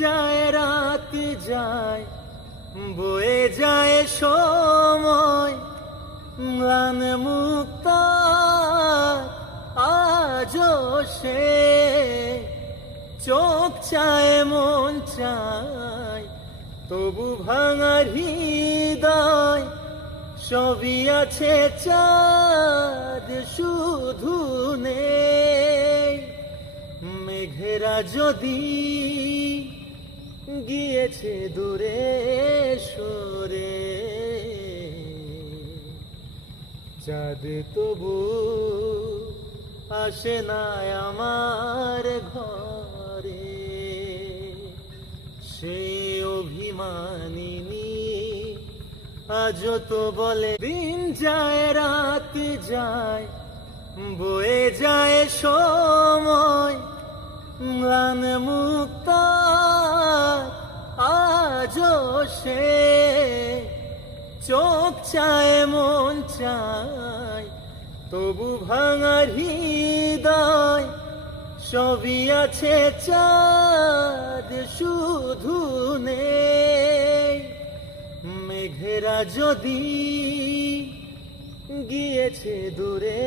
যায় রাত যায়, বয়ে যায় সময়, ম্লান মুক্ত আজও সে চোখ চায় মন চায়, তবু ভাঙার হৃদয় সবই আছে, চাঁদ শুধু নেই। মেঘেরা যদি গিয়েছে দূরে সরে, চাঁদ তবু আসে না আমার ঘরে। সেই অভিমানিনী আজও তো বলে, দিন যায় রাত যায়, বয়ে যায় সময়, ম্লান মুক্ত আজও সে চোখ চায় মন চায়, তবু ভাঙার হৃদয় সবই আছে, চাঁদ শুধু নেই। মেঘেরা যদি গিয়েছে দূরে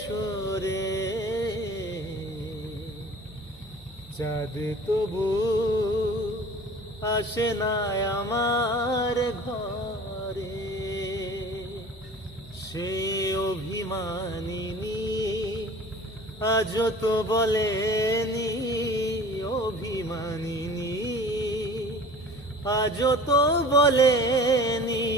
সরে, চাঁদ তবু আসে না আমার ঘরে। সেই অভিমানিনী আজও তো বলেনি, অভিমানিনী আজও তো বলেনি।